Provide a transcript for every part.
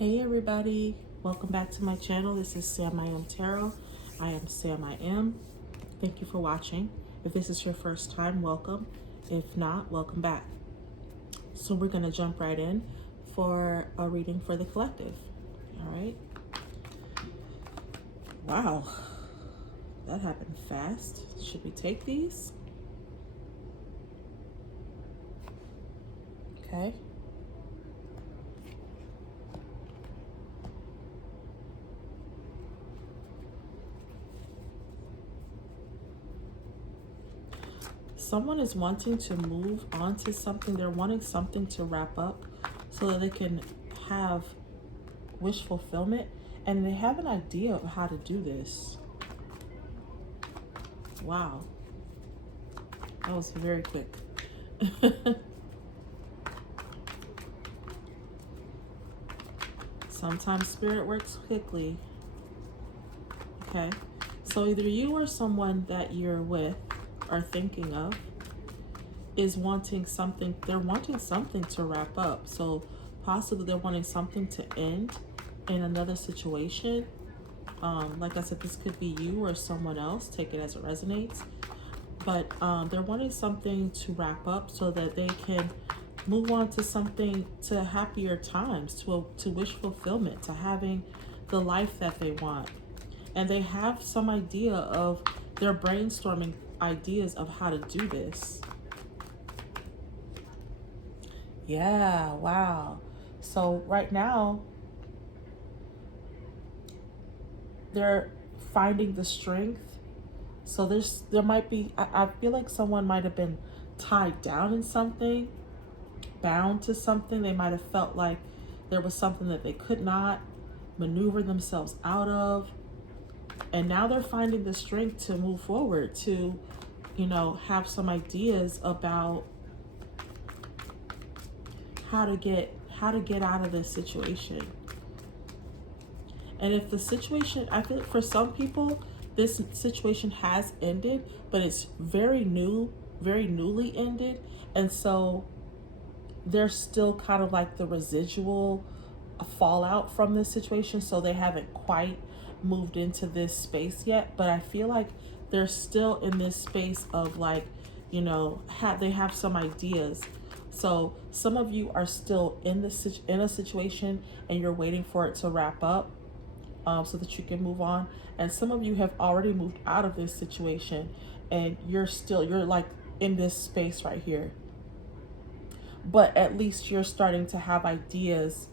Hey everybody, welcome back to my channel. This is SamIAm Tarot. I am SamIAm. Thank you for watching. If this is your first time, welcome. If not, welcome back. So we're going to jump right in for a reading for the collective. All right. Wow, that happened fast. Should we take these? Okay. Someone is wanting to move on to something. They're wanting something to wrap up so that they can have wish fulfillment, and they have an idea of how to do this. Wow, that was very quick. Sometimes spirit works quickly. Okay, so either you or someone that you're with are thinking of is wanting something. They're wanting something to wrap up. So possibly they're wanting something to end in another situation. Like I said, this could be you or someone else. Take it as it resonates. But they're wanting something to wrap up so that they can move on to something, to happier times, to wish fulfillment, to having the life that they want. And they have some idea of, they're brainstorming ideas of how to do this. Yeah, wow. So right now, they're finding the strength. So there might be, I feel like someone might have been tied down in something, bound to something. They might have felt like there was something that they could not maneuver themselves out of. And now they're finding the strength to move forward, to, you know, have some ideas about how to get out of this situation. And if the situation, I feel like for some people, this situation has ended, but it's very new, very newly ended. And so there's still kind of like the residual fallout from this situation. So they haven't quite moved into this space yet, but I feel like they're still in this space of, like, you know, they have some ideas. So some of you are still in a situation and you're waiting for it to wrap up, so that you can move on. And some of you have already moved out of this situation and you're like in this space right here. But at least you're starting to have ideas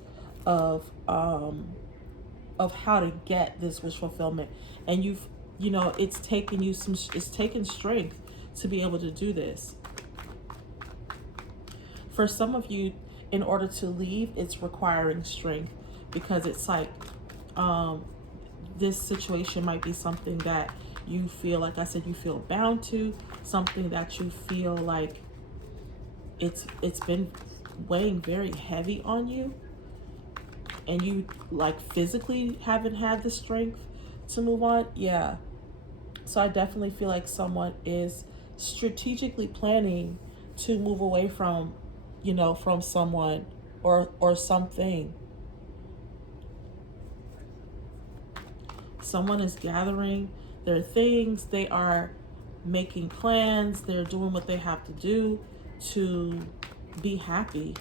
of how to get this wish fulfillment. And you know, it's taken strength to be able to do this. For some of you, in order to leave, it's requiring strength, because it's like, this situation might be something that you feel, like I said, you feel bound to, something that you feel like it's been weighing very heavy on you, and you like physically haven't had the strength to move on. Yeah. So I definitely feel like someone is strategically planning to move away from, you know, from someone or something. Someone is gathering their things. They are making plans. They're doing what they have to do to be happy.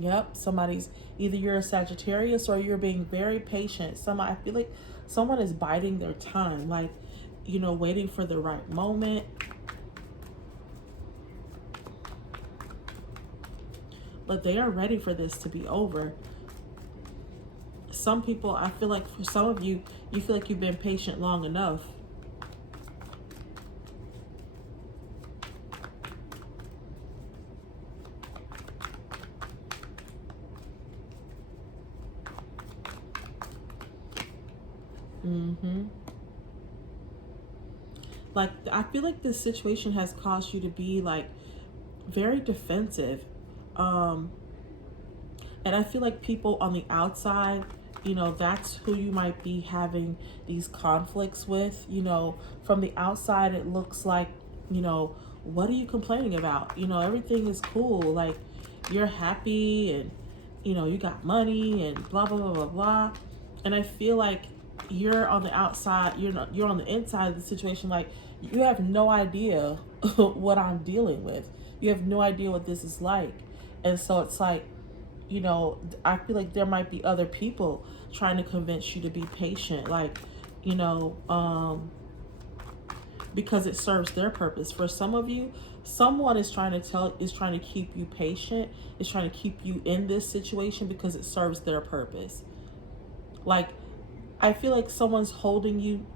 Yep, somebody's, either you're a Sagittarius or you're being very patient. I feel like someone is biding their time, like, you know, waiting for the right moment. But they are ready for this to be over. Some people, I feel like for some of you, you feel like you've been patient long enough. Like, I feel like this situation has caused you to be like very defensive. And I feel like people on the outside, you know, that's who you might be having these conflicts with. You know, from the outside, it looks like, you know, what are you complaining about? You know, everything is cool. Like, you're happy and, you got money and blah, blah, blah, blah, blah. And I feel like you're on the outside, you're on the inside of the situation. Like, you have no idea what I'm dealing with. You have no idea what this is like. And so it's like, I feel like there might be other people trying to convince you to be patient. Like, you know, because it serves their purpose. For some of you, someone is trying to keep you patient, is trying to keep you in this situation because it serves their purpose. Like, I feel like someone's holding you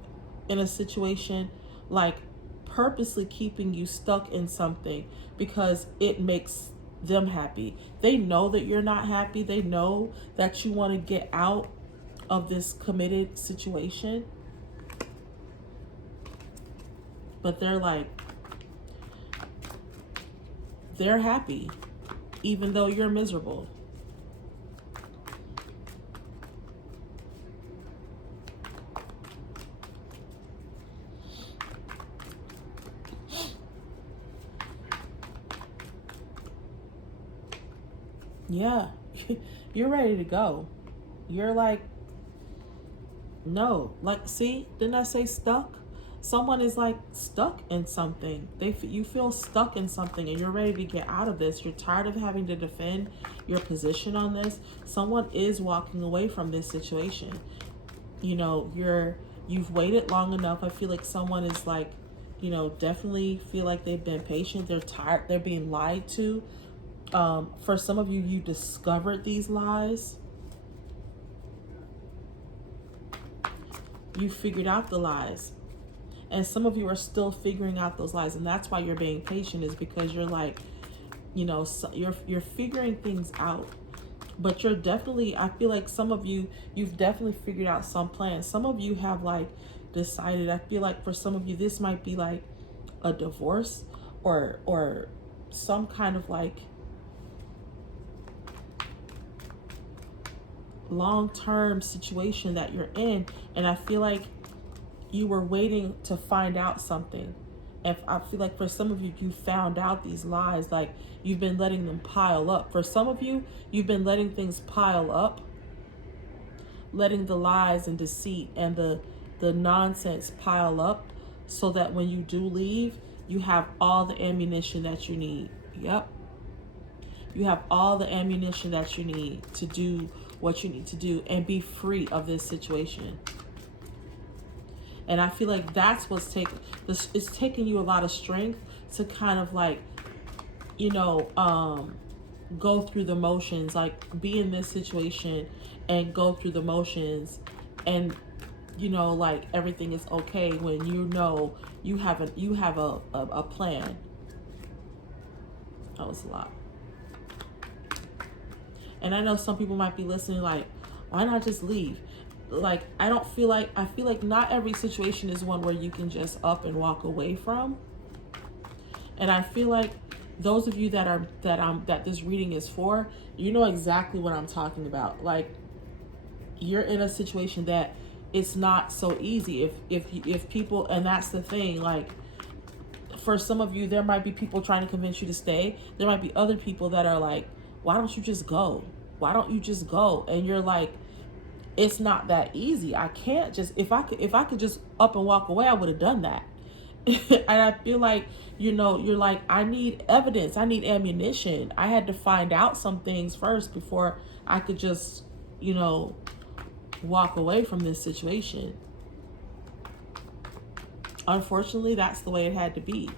in a situation, like purposely keeping you stuck in something because it makes them happy. They know that you're not happy. They know that you want to get out of this committed situation. But they're happy even though you're miserable. Yeah, you're ready to go. You're like, no, like, see, didn't I say stuck? Someone is like stuck in something. You feel stuck in something and you're ready to get out of this. You're tired of having to defend your position on this. Someone is walking away from this situation. You've waited long enough. I feel like someone is like, definitely feel like they've been patient. They're tired. They're being lied to. For some of you, you discovered these lies. You figured out the lies. And some of you are still figuring out those lies. And that's why you're being patient, is because you're like, you're figuring things out. But you're definitely, I feel like some of you, you've definitely figured out some plans. Some of you have like decided, I feel like for some of you, this might be like a divorce or some kind of like long-term situation that you're in. And I feel like you were waiting to find out something. And I feel like for some of you, you found out these lies. Like, you've been letting them pile up. For some of you, you've been letting things pile up, letting the lies and deceit and the nonsense pile up, so that when you do leave, you have all the ammunition that you need. Yep. You have all the ammunition that you need to do what you need to do and be free of this situation. And I feel like that's what's it's taking you a lot of strength to kind of like, go through the motions, like be in this situation and go through the motions, and like everything is okay when you have a plan. That was a lot. And I know some people might be listening like, why not just leave? Like, I feel like not every situation is one where you can just up and walk away from. And I feel like those of you that this reading is for, you know exactly what I'm talking about. Like, you're in a situation that it's not so easy if people, and that's the thing, like, for some of you, there might be people trying to convince you to stay. There might be other people that are like, why don't you just go? Why don't you just go? And you're like, it's not that easy. I can't just, if I could just up and walk away, I would have done that. And I feel like, you're like, I need evidence. I need ammunition. I had to find out some things first before I could just, walk away from this situation. Unfortunately, that's the way it had to be.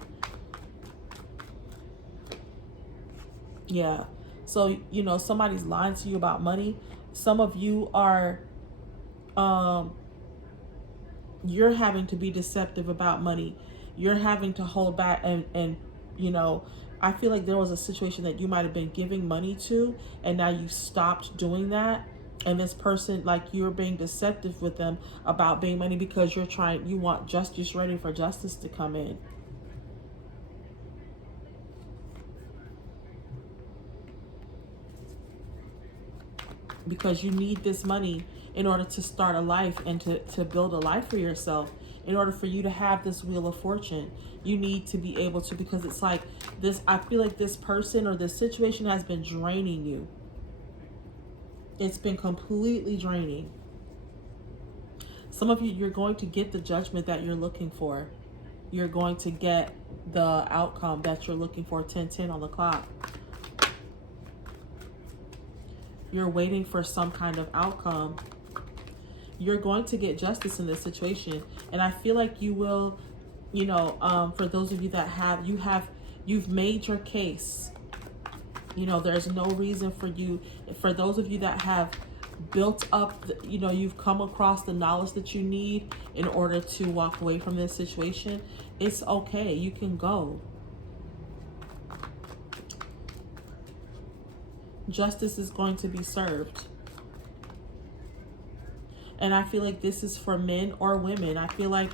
Yeah. So, somebody's lying to you about money. Some of you are, you're having to be deceptive about money. You're having to hold back and I feel like there was a situation that you might have been giving money to, and now you stopped doing that. And this person, like, you're being deceptive with them about being money because you want justice, ready for justice to come in. Because you need this money in order to start a life and to build a life for yourself. In order for you to have this wheel of fortune, you need to be able to, because it's like this, I feel like this person or this situation has been draining you. It's been completely draining. Some of you, you're going to get the judgment that you're looking for. You're going to get the outcome that you're looking for. 10:10 on the clock. You're waiting for some kind of outcome. You're going to get justice in this situation. And I feel like you will, for those of you that you've made your case. There's no reason for you, for those of you that have built up, you've come across the knowledge that you need in order to walk away from this situation. It's okay. You can go. Justice is going to be served. And I feel like this is for men or women. I feel like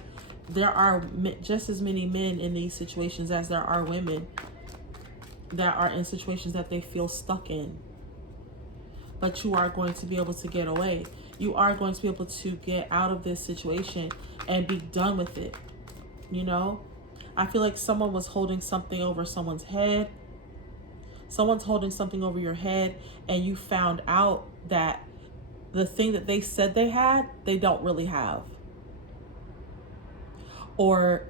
there are just as many men in these situations as there are women that are in situations that they feel stuck in. But you are going to be able to get away. You are going to be able to get out of this situation and be done with it. I feel like someone was holding something over someone's head. Someone's holding something over your head, and you found out that the thing that they said they had, they don't really have. Or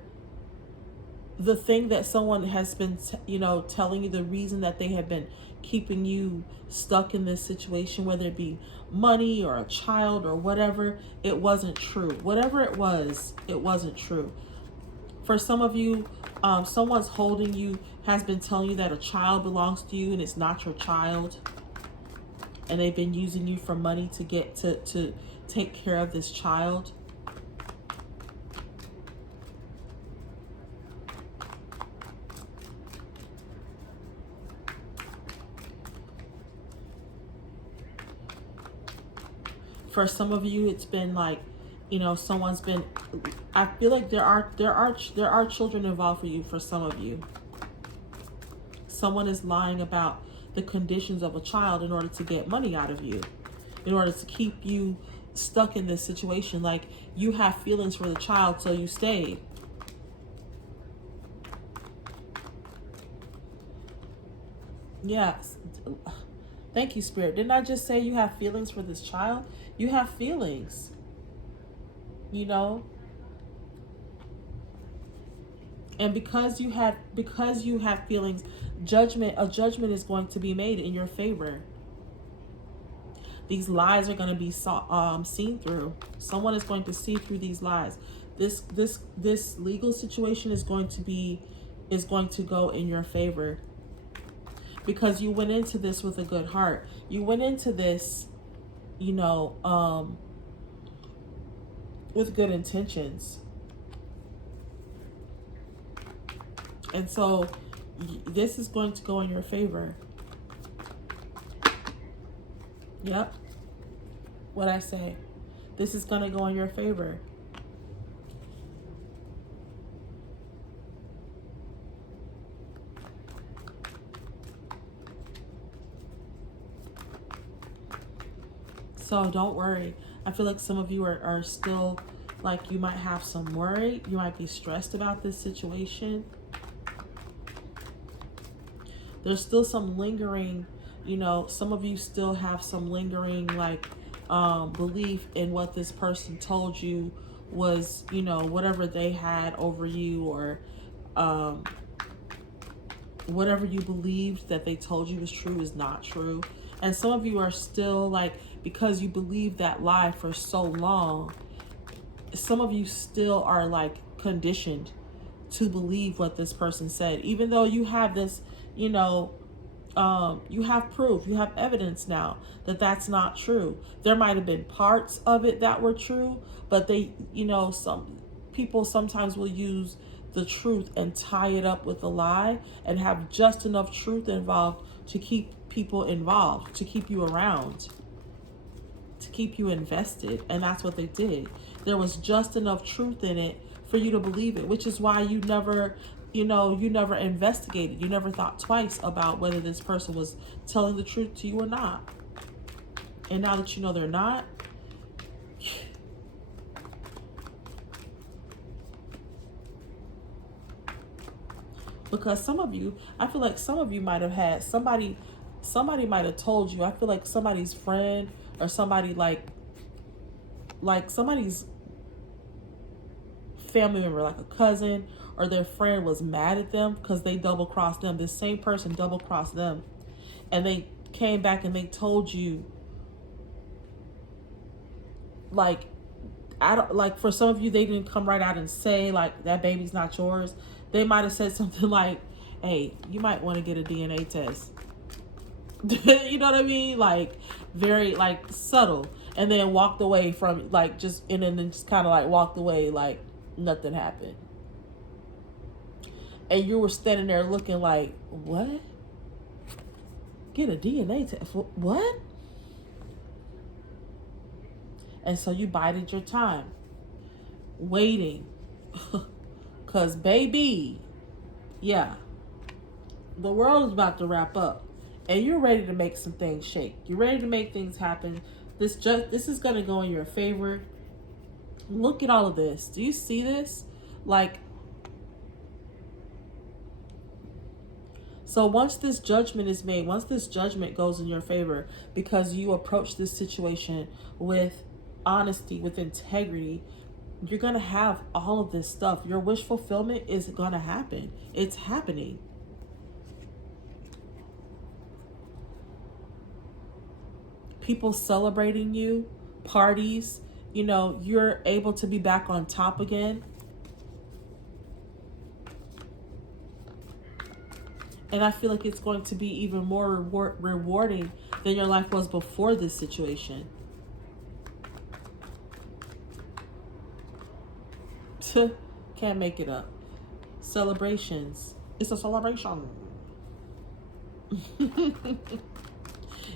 the thing that someone has been, telling you, the reason that they have been keeping you stuck in this situation, whether it be money or a child or whatever, it wasn't true. Whatever it wasn't true. For some of you, someone's holding you, has been telling you that a child belongs to you and it's not your child. And they've been using you for money to get to take care of this child. For some of you, it's been like, someone's been, I feel like there are children involved for you. For some of you, someone is lying about the conditions of a child in order to get money out of you, in order to keep you stuck in this situation. Like, you have feelings for the child, so you stayed. Yes. Thank you, Spirit. Didn't I just say you have feelings for this child? You have feelings. And because you have feelings, a judgment is going to be made in your favor. These lies are going to be seen through. Someone is going to see through these lies. This legal situation is going to go in your favor. Because you went into this with a good heart. You went into this, with good intentions. And so this is going to go in your favor. Yep. What I say. This is going to go in your favor. So don't worry. I feel like some of you are still, like, you might have some worry. You might be stressed about this situation. There's still some lingering, some of you still have some lingering, like, belief in what this person told you was, whatever they had over you, or whatever you believed that they told you was true is not true. And some of you are still, like, because you believed that lie for so long, some of you still are, like, conditioned to believe what this person said, even though you have this, you have proof, you have evidence now that that's not true. There might have been parts of it that were true, but they, some people sometimes will use the truth and tie it up with a lie and have just enough truth involved to keep people involved, to keep you around, to keep you invested. And that's what they did. There was just enough truth in it for you to believe it, which is why you never investigated. You never thought twice about whether this person was telling the truth to you or not. And now that you know they're not, because some of you, I feel like some of you might have had somebody somebody might have told you. I feel like somebody's friend or somebody like somebody's family member, like a cousin or their friend, was mad at them because they double crossed them. This same person double crossed them, and they came back and they told you, like, I don't, like, for some of you, they didn't come right out and say like that baby's not yours. They might have said something like, hey, you might want to get a DNA test. You know what I mean? Like, very like subtle, and then walked away from, like, just, and then just kind of like walked away like nothing happened. And you were standing there looking like, what? Get a DNA test? What? And so you bided your time, waiting. Because, baby, yeah, the world is about to wrap up. And you're ready to make some things shake. You're ready to make things happen. This is going to go in your favor. Look at all of this. Do you see this? Like, so once this judgment is made, once this judgment goes in your favor, because you approach this situation with honesty, with integrity, you're going to have all of this stuff. Your wish fulfillment is going to happen. It's happening. People celebrating you, parties, you know, you're able to be back on top again. And I feel like it's going to be even more rewarding than your life was before this situation. Can't make it up. Celebrations. It's a celebration.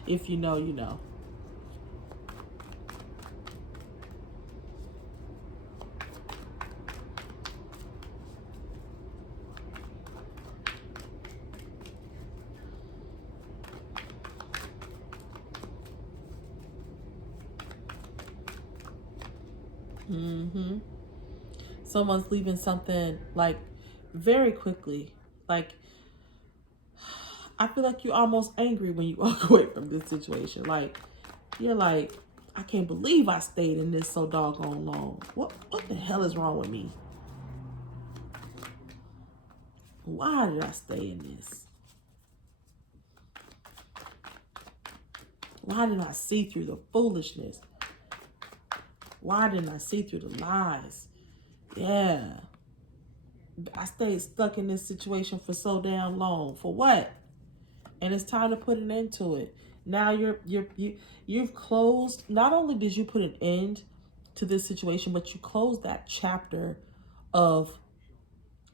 If you know, you know. Mm-hmm. Someone's leaving something like very quickly. Like, I feel like you're almost angry when you walk away from this situation. Like, you're like, I can't believe I stayed in this so doggone long. What the hell is wrong with me? Why did I stay in this? Why didn't I see through the foolishness? Why didn't I see through the lies? Yeah. I stayed stuck in this situation for so damn long. For what? And it's time to put an end to it. Now you've closed. Not only did you put an end to this situation, but you closed that chapter of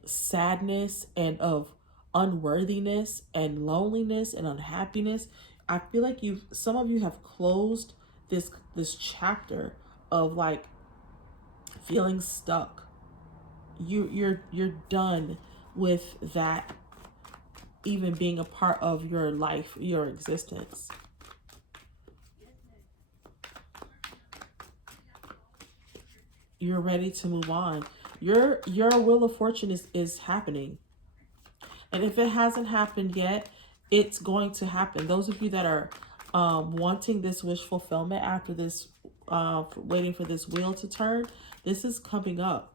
sadness and of unworthiness and loneliness and unhappiness. I feel like some of you have closed this chapter of like feeling stuck. You're done with that even being a part of your life, your existence. You're ready to move on. Your wheel of fortune is happening. And if it hasn't happened yet, it's going to happen. Those of you that are wanting this wish fulfillment after this, waiting for this wheel to turn, this is coming up.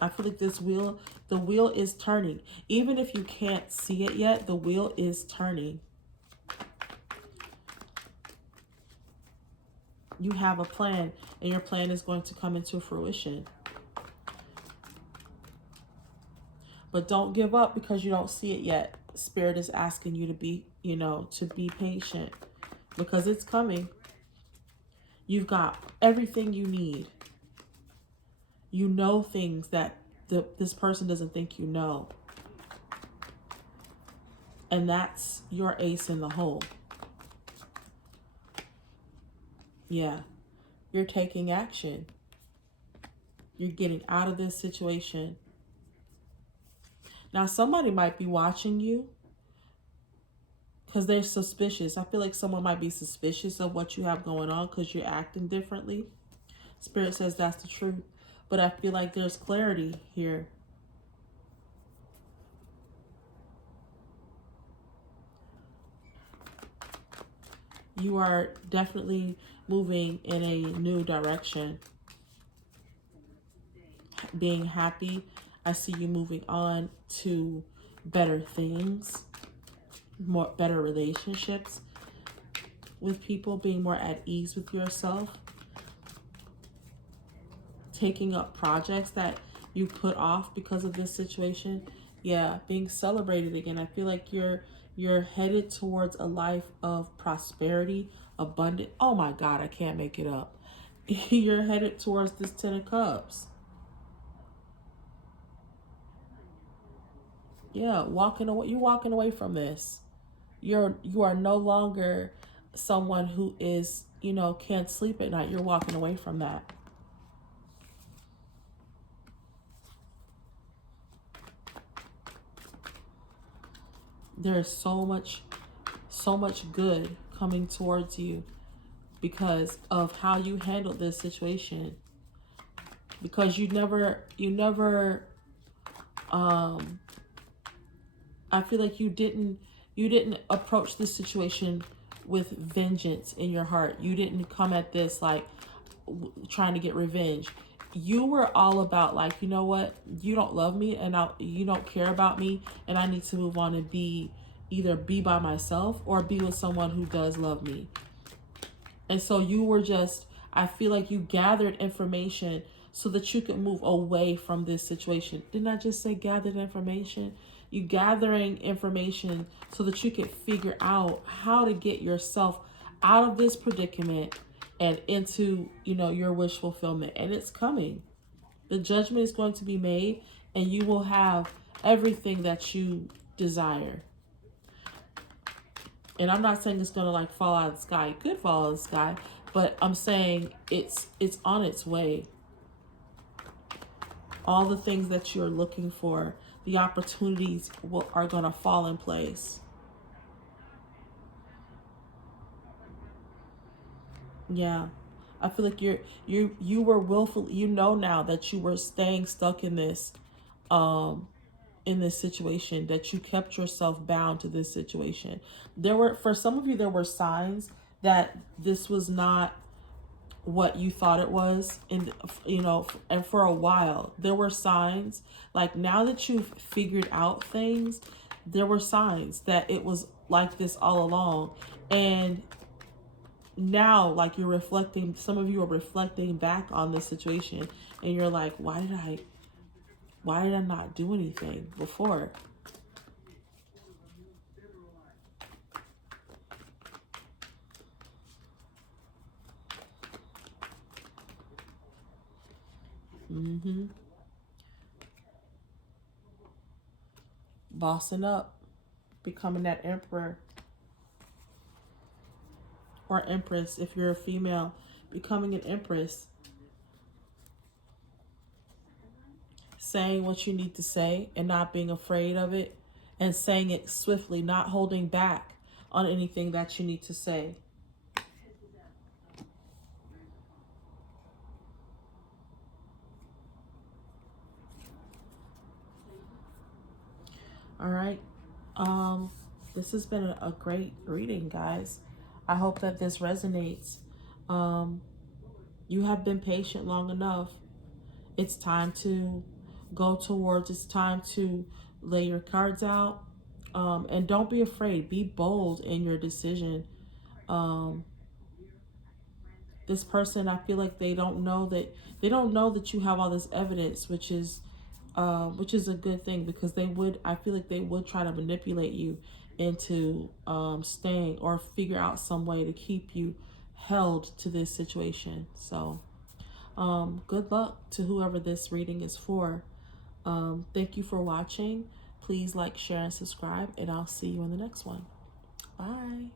I feel like the wheel is turning. Even if you can't see it yet, the wheel is turning. You have a plan, and your plan is going to come into fruition. But don't give up because you don't see it yet. Spirit is asking you to be, to be patient because it's coming. You've got everything you need. You know things that this person doesn't think you know. And that's your ace in the hole. Yeah. You're taking action. You're getting out of this situation. Now, somebody might be watching you because they're suspicious. I feel like someone might be suspicious of what you have going on because you're acting differently. Spirit says that's the truth. But I feel like there's clarity here. You are definitely moving in a new direction, being happy. I see you moving on to better things, better relationships with people, being more at ease with yourself, taking up projects that you put off because of this situation. Yeah, being celebrated again. I feel like you're headed towards a life of prosperity, abundant. Oh my God, I can't make it up. You're headed towards this 10 of Cups. Yeah, walking away. You're walking away from this. You are no longer someone who is, can't sleep at night. You're walking away from that. There's so much good coming towards you because of how you handled this situation. Because um I feel like you didn't approach this situation with vengeance in your heart. You didn't come at this like trying to get revenge. You were all about like, you know what? You don't love me and you don't care about me, and I need to move on and either be by myself or be with someone who does love me. And so I feel like you gathered information so that you could move away from this situation. Didn't I just say gathered information? You gathering information so that you could figure out how to get yourself out of this predicament and into, your wish fulfillment. And it's coming. The judgment is going to be made, and you will have everything that you desire. And I'm not saying it's gonna like fall out of the sky. It could fall out of the sky, but I'm saying it's on its way. All the things that you're looking for, the opportunities are gonna fall in place. Yeah, I feel like you were willful. You know now that you were staying stuck um, in this situation, that you kept yourself bound to this situation. For some of you, there were signs that this was not what you thought it was. And for a while there were signs, like now that you've figured out things, there were signs that it was like this all along. And now, like, some of you are reflecting back on this situation, and you're like, why did I not do anything before? Mm-hmm. Bossing up, becoming that emperor or empress if you're a female, becoming an empress, saying what you need to say and not being afraid of it, and saying it swiftly, not holding back on anything that you need to say. All right. This has been a great reading, guys. I hope that this resonates. You have been patient long enough. It's time to it's time to lay your cards out. And don't be afraid. Be bold in your decision. Um, this person, I feel like they don't know that you have all this evidence, which is a good thing, because I feel like they would try to manipulate you into staying, or figure out some way to keep you held to this situation. So good luck to whoever this reading is for. Thank you for watching. Please like, share, and subscribe, and I'll see you in the next one. Bye.